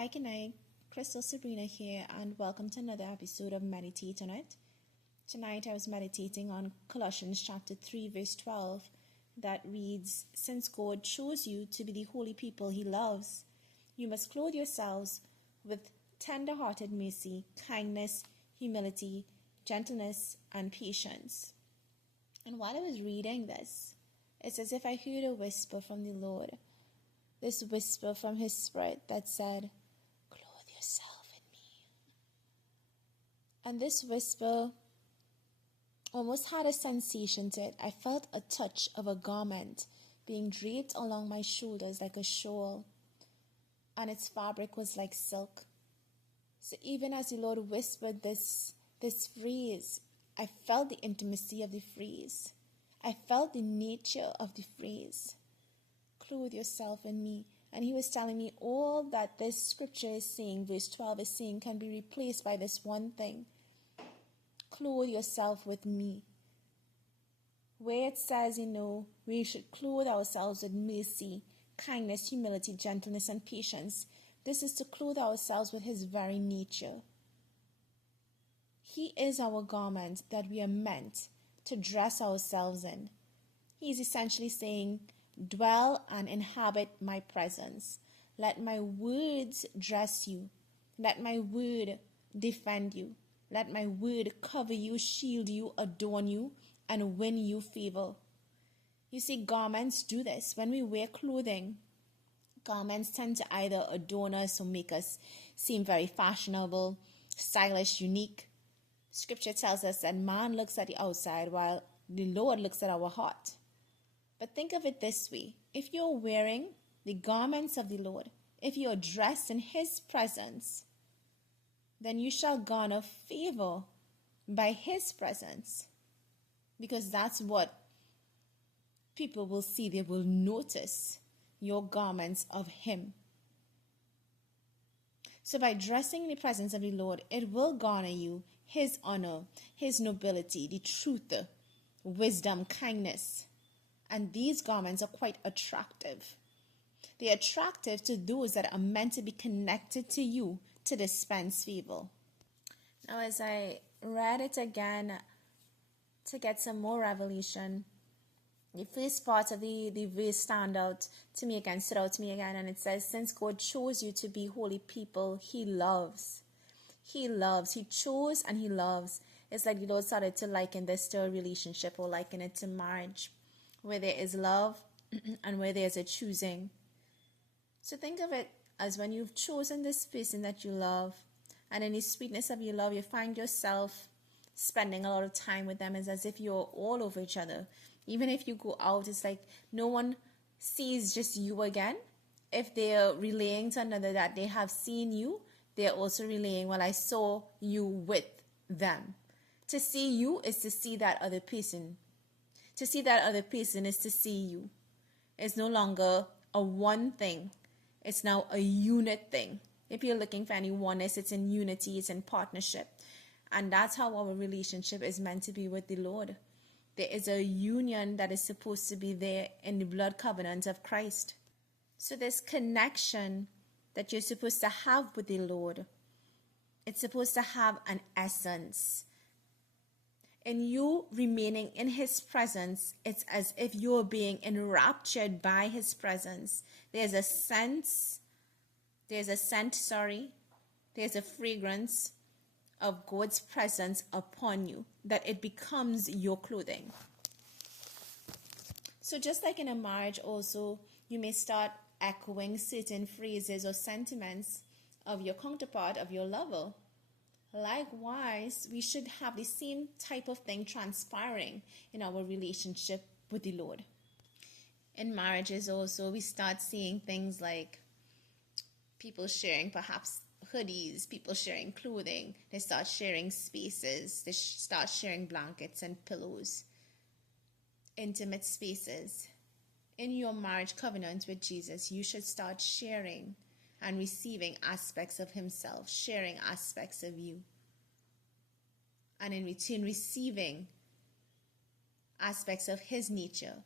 Hi, good night. Crystal Sabrina here, and welcome to another episode of Meditate on It. Tonight I was meditating on Colossians chapter 3, verse 12, that reads, "Since God chose you to be the holy people he loves, you must clothe yourselves with tender-hearted mercy, kindness, humility, gentleness, and patience." And while I was reading this, it's as if I heard a whisper from the Lord, this whisper from his spirit that said, "Clothe yourself in me." And this whisper almost had a sensation to it. I felt a touch of a garment being draped along my shoulders like a shawl, and its fabric was like silk. So even as the Lord whispered this phrase, I felt the intimacy of the phrase. I felt the nature of the phrase. Clothe yourself in me. And he was telling me all that this scripture is saying, verse 12 is saying, can be replaced by this one thing. Clothe yourself with me. Where it says, we should clothe ourselves with mercy, kindness, humility, gentleness, and patience. This is to clothe ourselves with his very nature. He is our garment that we are meant to dress ourselves in. He is essentially saying, dwell and inhabit my presence. Let my words dress you. Let my word defend you. Let my word cover you, shield you, adorn you, and win you favor. You see, garments do this. When we wear clothing, garments tend to either adorn us or make us seem very fashionable, stylish, unique. Scripture tells us that man looks at the outside while the Lord looks at our heart. But think of it this way. If you're wearing the garments of the Lord, if you are dressed in his presence, then you shall garner favor by his presence. Because that's what people will see. They will notice your garments of him. So by dressing in the presence of the Lord, it will garner you his honor, his nobility, the truth, wisdom, kindness. And these garments are quite attractive. They're attractive to those that are meant to be connected to you to dispense favor. Now, as I read it again to get some more revelation, the first part of the verse stood out to me again, and it says, "Since God chose you to be holy people he loves." He loves. He chose and he loves. It's like the Lord started to liken this to a relationship, or liken it to marriage, where there is love and where there's a choosing. So think of it as when you've chosen this person that you love, and in the sweetness of your love, you find yourself spending a lot of time with them. It's as if you're all over each other. Even if you go out, it's like no one sees just you again. If they're relaying to another that they have seen you, they're also relaying, well, I saw you with them. To see you is to see that other person. To see that other person is to see you. It's no longer a one thing. It's now a unit thing. If you're looking for any oneness, it's in unity, it's in partnership. And that's how our relationship is meant to be with the Lord. There is a union that is supposed to be there in the blood covenant of Christ. So this connection that you're supposed to have with the Lord, it's supposed to have an essence. In you remaining in his presence, it's as if you're being enraptured by his presence. There's a fragrance of God's presence upon you, that it becomes your clothing. So just like in a marriage also, you may start echoing certain phrases or sentiments of your counterpart, of your lover. Likewise, we should have the same type of thing transpiring in our relationship with the Lord. In marriages also, we start seeing things like people sharing perhaps hoodies, people sharing clothing. They start sharing spaces. They start sharing blankets and pillows. Intimate spaces. In your marriage covenant with Jesus, you should start sharing and receiving aspects of himself, sharing aspects of you. And in return, receiving aspects of his nature,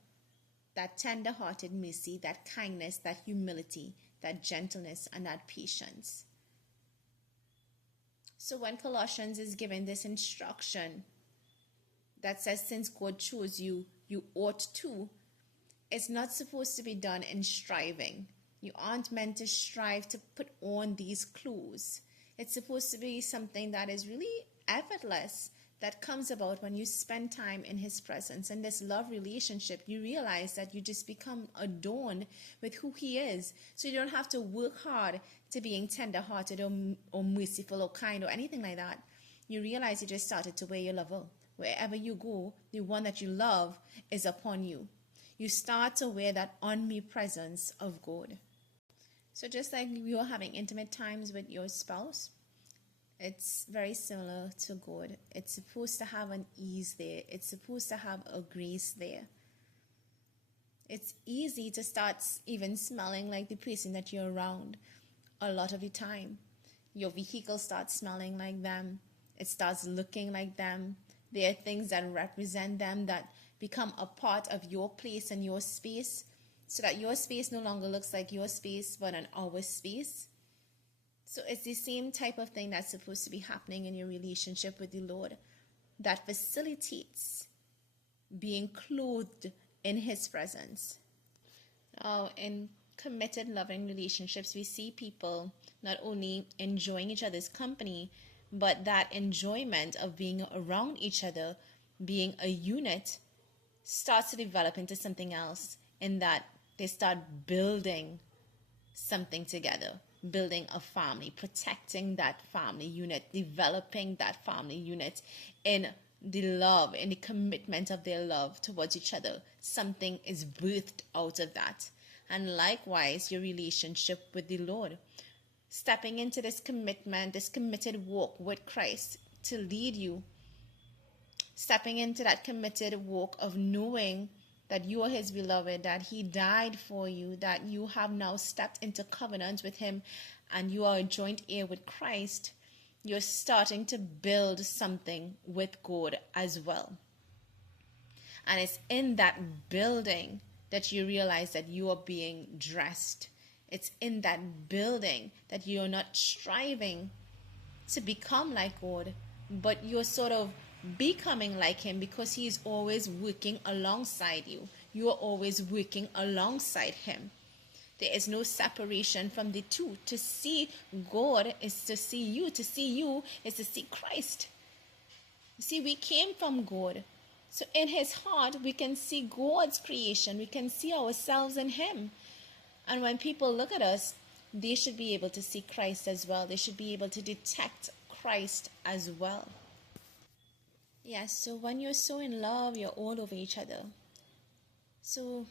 that tender-hearted mercy, that kindness, that humility, that gentleness, and that patience. So when Colossians is given this instruction that says, since God chose you, you ought to, it's not supposed to be done in striving. You aren't meant to strive to put on these clothes. It's supposed to be something that is really effortless, that comes about when you spend time in His presence. In this love relationship, you realize that you just become adorned with who He is. So you don't have to work hard to being tender-hearted or merciful or kind or anything like that. You realize you just started to wear your lover. Wherever you go, the one that you love is upon you. You start to wear that omnipresence of God. So just like you are having intimate times with your spouse, it's very similar to God. It's supposed to have an ease there. It's supposed to have a grace there. It's easy to start even smelling like the person that you're around a lot of the time. Your vehicle starts smelling like them. It starts looking like them. There are things that represent them that become a part of your place and your space, so that your space no longer looks like your space, but an our space. So it's the same type of thing that's supposed to be happening in your relationship with the Lord, that facilitates being clothed in His presence. Now, in committed, loving relationships, we see people not only enjoying each other's company, but that enjoyment of being around each other, being a unit, starts to develop into something else, in that they start building something together, building a family, protecting that family unit, developing that family unit in the love, in the commitment of their love towards each other. Something is birthed out of that. And likewise, your relationship with the Lord, stepping into this commitment, this committed walk with Christ to lead you, stepping into that committed walk of knowing that you are His beloved, that He died for you, that you have now stepped into covenant with Him, and you are a joint heir with Christ. You're starting to build something with God as well. And it's in that building that you realize that you are being dressed. It's in that building that you're not striving to become like God, but you're sort of becoming like Him, because He is always working alongside you. You are always working alongside Him. There is no separation from the two. To see God is to see you. To see you is to see Christ. You see, we came from God. So in His heart, we can see God's creation. We can see ourselves in Him. And when people look at us, they should be able to see Christ as well. They should be able to detect Christ as well. Yes, so when you're so in love, you're all over each other. So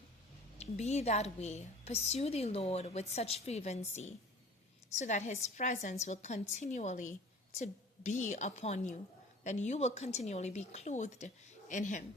be that way. Pursue the Lord with such fervency, so that His presence will continually to be upon you, that you will continually be clothed in Him.